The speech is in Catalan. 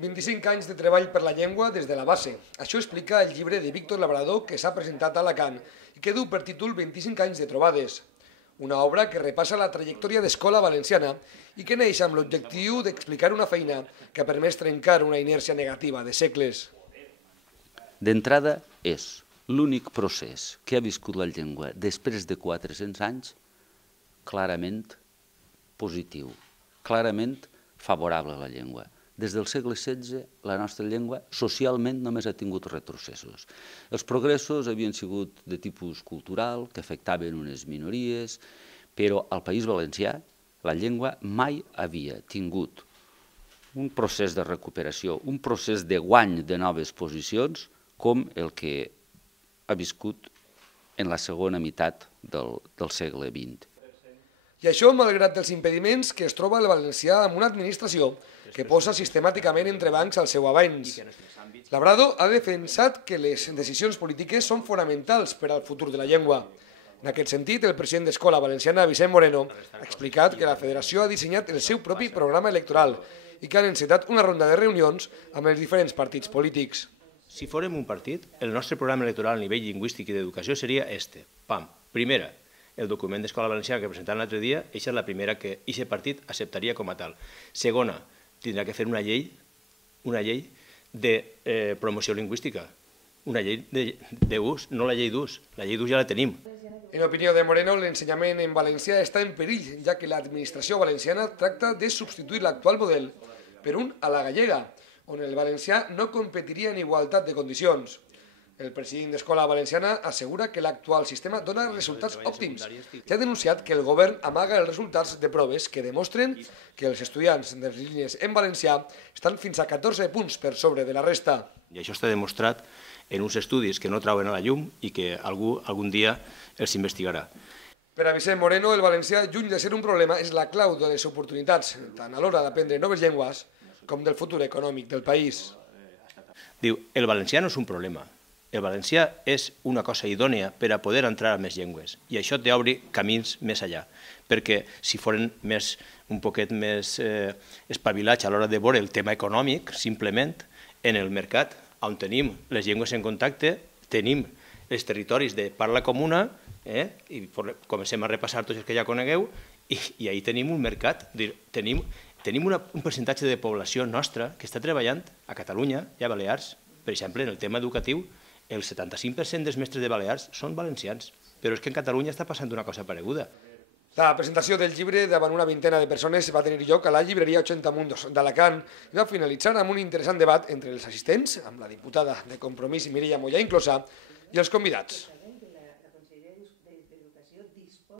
25 anys de treball per la llengua des de la base. Això explica el llibre de Víctor Labrador que s'ha presentat a Alacant i que du per títol 25 anys de trobades. Una obra que repassa la trajectòria d'escola valenciana i que neix amb l'objectiu d'explicar una feina que ha permès trencar una inèrcia negativa de segles. D'entrada és l'únic procés que ha viscut la llengua després de 400 anys clarament positiu, clarament favorable a la llengua. Des del segle XVI, la nostra llengua socialment només ha tingut retrocessos. Els progressos havien sigut de tipus cultural, que afectaven unes minories, però al País Valencià la llengua mai havia tingut un procés de recuperació, un procés de guany de noves posicions com el que ha viscut en la segona meitat del segle XX. I això malgrat els impediments que es troba el valencià amb una administració que posa sistemàticament entre bancs al seu avenç. Labrador ha defensat que les decisions polítiques són fonamentals per al futur de la llengua. En aquest sentit, el president d'Escola Valenciana, Vicent Moreno, ha explicat que la federació ha dissenyat el seu propi programa electoral i que han encetat una ronda de reunions amb els diferents partits polítics. Si fórem un partit, el nostre programa electoral a nivell lingüístic i d'educació seria este. Pam. Primera, el document d'Escola Valenciana que presentant l'altre dia, aquesta és la primera que aquest partit acceptaria com a tal. Segona, tindrà que fer una llei de promoció lingüística, una llei d'ús, no la llei d'ús. La llei d'ús ja la tenim. En opinió de Moreno, l'ensenyament en valencià està en perill, ja que l'administració valenciana tracta de substituir l'actual model per un a la gallega, on el valencià no competiria en igualtat de condicions. El president d'Escola Valenciana assegura que l'actual sistema dona resultats òptims i ha denunciat que el govern amaga els resultats de proves que demostren que els estudiants de les línies en valencià estan fins a 14 punts per sobre de la resta. I això està demostrat en uns estudis que no trauen a la llum i que algú algun dia els investigarà. Per a Vicent Moreno, el valencià, lluny de ser un problema, és la clau de les oportunitats, tant a l'hora d'aprendre noves llengües com del futur econòmic del país. Diu, el valencià no és un problema. El valencià és una cosa idònia per a poder entrar a més llengües i això t'obre camins més allà, perquè si foren un poquet més espavilats a l'hora de veure el tema econòmic, simplement, en el mercat, on tenim les llengües en contacte, tenim els territoris de parla comuna, i comencem a repassar tots els que ja conegueu, i ahir tenim un mercat, tenim un percentatge de població nostra que està treballant a Catalunya i a Balears, per exemple, en el tema educatiu, el 75% dels mestres de Balears són valencians, però és que en Catalunya està passant una cosa pareguda. La presentació del llibre davant una vintena de persones va tenir lloc a la llibreria 80 Mundos d'Alacant i va finalitzar amb un interessant debat entre els assistents, amb la diputada de Compromís Mireia Moya inclosa, i els convidats.